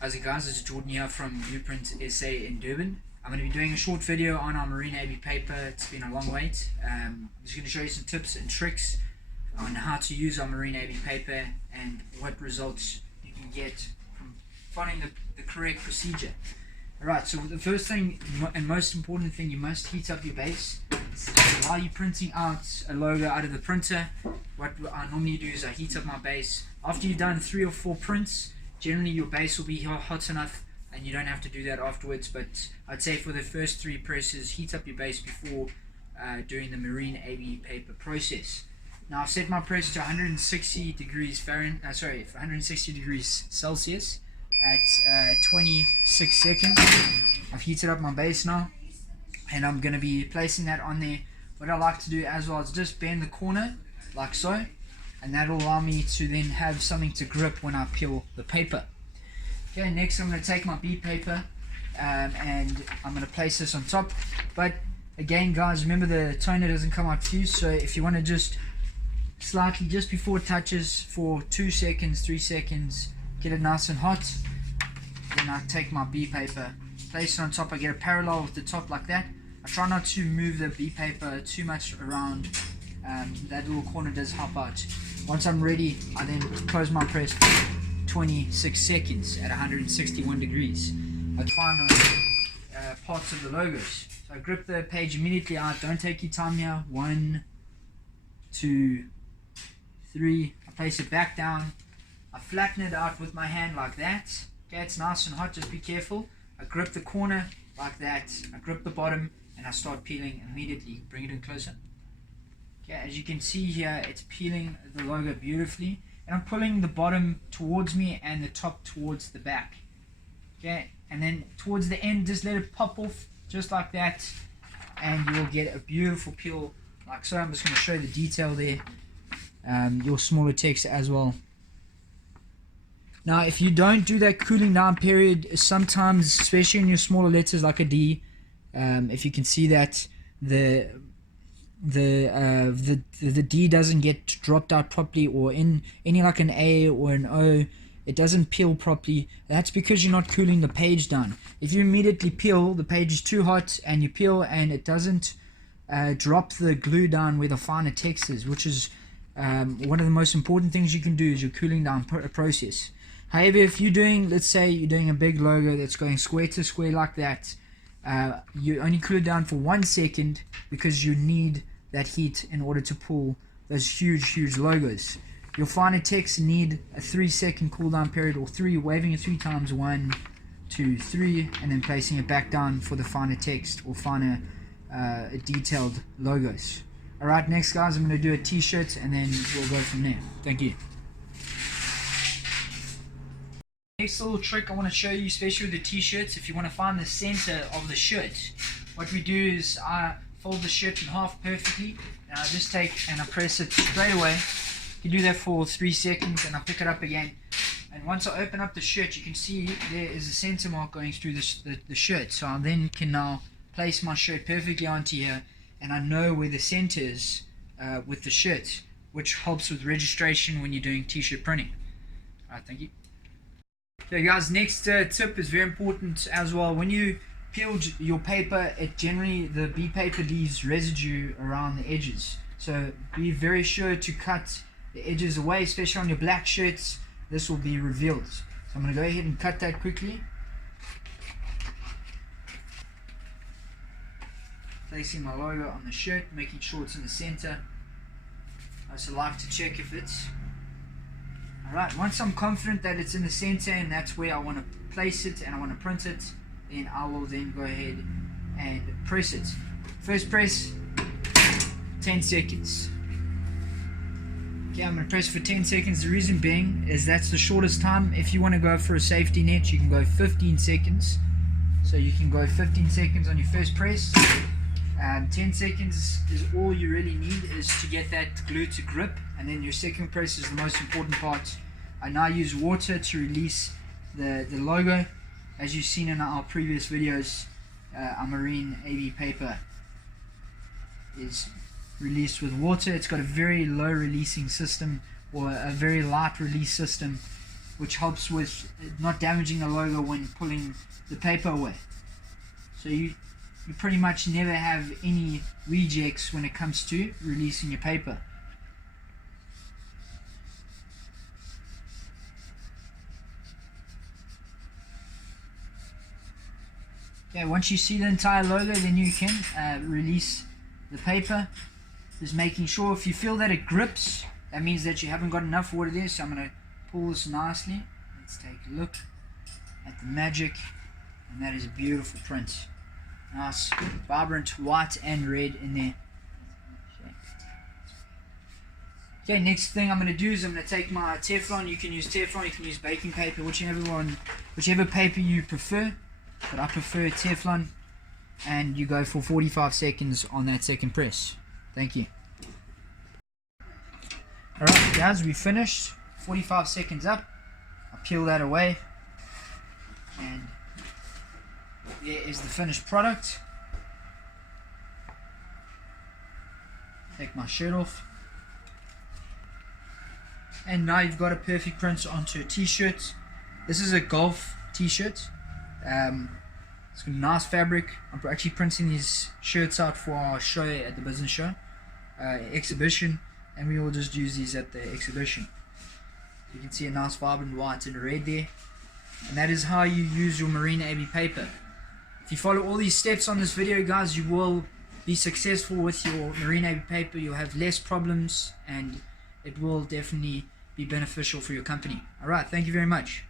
How's it guys, it's Jordan here from UPrints SA in Durban. I'm going to be doing a short video on our Marine A B paper. It's been a long wait. I'm just going to show you some tips and tricks on how to use our Marine A B paper and what results you can get from following the correct procedure. Alright, so the first thing and most important thing, you must heat up your base. So while you're printing out a logo out of the printer, what I normally do is I heat up my base. After you've done 3 or 4 prints, generally your base will be hot enough and you don't have to do that afterwards, but I'd say for the first 3 presses, heat up your base before doing the Marine A B paper process. Now I've set my press to 160 degrees Fahrenheit, 160 degrees Celsius at 26 seconds. I've heated up my base now and I'm going to be placing that on there. What I like to do as well is just bend the corner like so, and that will allow me to then have something to grip when I peel the paper. Okay, next I'm going to take my B paper and I'm going to place this on top. But again guys, remember the toner doesn't come out fused, so if you want to just slightly, just before it touches for 2 seconds, 3 seconds, get it nice and hot, then I take my B paper, place it on top. I get a parallel with the top like that. I try not to move the B paper too much around. That little corner does help out. Once I'm ready, I then close my press for 26 seconds at 161 degrees. I find parts of the logos. So I grip the page immediately out. Don't take your time here. 1, 2, 3. I place it back down. I flatten it out with my hand like that. Okay, it's nice and hot, just be careful. I grip the corner like that. I grip the bottom and I start peeling immediately. Bring it in closer. Okay, as you can see here, it's peeling the logo beautifully, and I'm pulling the bottom towards me and the top towards the back. Okay, and then towards the end, just let it pop off just like that, and you will get a beautiful peel like so. I'm just going to show you the detail there, your smaller text as well. Now if you don't do that cooling down period, sometimes, especially in your smaller letters like a D, if you can see that the D doesn't get dropped out properly, or in any like an A or an O, it doesn't peel properly. That's because you're not cooling the page down. If you immediately peel, the page is too hot, and you peel and it doesn't drop the glue down where the finer text is, which is one of the most important things you can do is your cooling down process. However, if you're doing, let's say you're doing a big logo that's going square to square like that, you only cool it down for 1 second because you need that heat in order to pull those huge logos. Your finer text need a 3-second cool down period, or waving it 3 times, 1, 2, 3, and then placing it back down for the finer text or finer detailed logos. Alright, next guys, I'm going to do a t-shirt and then we'll go from there. Thank you. Next little trick I want to show you, especially with the t-shirts, if you want to find the center of the shirt, what we do is I fold the shirt in half perfectly, and I just take and I press it straight away. You can do that for 3 seconds and I pick it up again, and once I open up the shirt, you can see there is a center mark going through the shirt. So I then can now place my shirt perfectly onto here, and I know where the center is with the shirt, which helps with registration when you're doing t-shirt printing. Alright, thank you. So guys, next tip is very important as well. When you peeled your paper, the B paper leaves residue around the edges, so be very sure to cut the edges away, especially on your black shirts. This will be revealed, so I'm going to go ahead and cut that quickly, placing my logo on the shirt, making sure it's in the center. I also like to check if it's alright. Once I'm confident that it's in the center and that's where I want to place it and I want to print it, then I will then go ahead and press it. First press, 10 seconds. Okay, I'm going to press for 10 seconds. The reason being is that's the shortest time. If you want to go for a safety net, you can go 15 seconds. So you can go 15 seconds on your first press. 10 seconds is all you really need is to get that glue to grip, and then your second press is the most important part. I now use water to release the logo. As you've seen in our previous videos, our Marine A B paper is released with water. It's got a very low releasing system, or a very light release system, which helps with not damaging the logo when pulling the paper away. So you pretty much never have any rejects when it comes to releasing your paper. Okay, once you see the entire logo, then you can release the paper. Just making sure, if you feel that it grips, that means that you haven't got enough water there. So I'm going to pull this nicely. Let's take a look at the magic, and that is a beautiful print. Nice vibrant white and red in there. Okay, next thing I'm going to do is I'm going to take my Teflon. You can use Teflon, you can use baking paper, whichever paper you prefer, but I prefer Teflon, and you go for 45 seconds on that second press. Thank you. Alright guys, we finished. 45 seconds up. I peel that away, and there is the finished product. Take my shirt off, and now you've got a perfect print onto a t-shirt. This is a golf t-shirt. It's got nice fabric. I'm actually printing these shirts out for our show at the business show exhibition, and we will just use these at the exhibition. You can see a nice vibrant white and red there, and that is how you use your Marine A B paper. If you follow all these steps on this video, guys, you will be successful with your Marine A B paper. You'll have less problems, and it will definitely be beneficial for your company. Alright, thank you very much.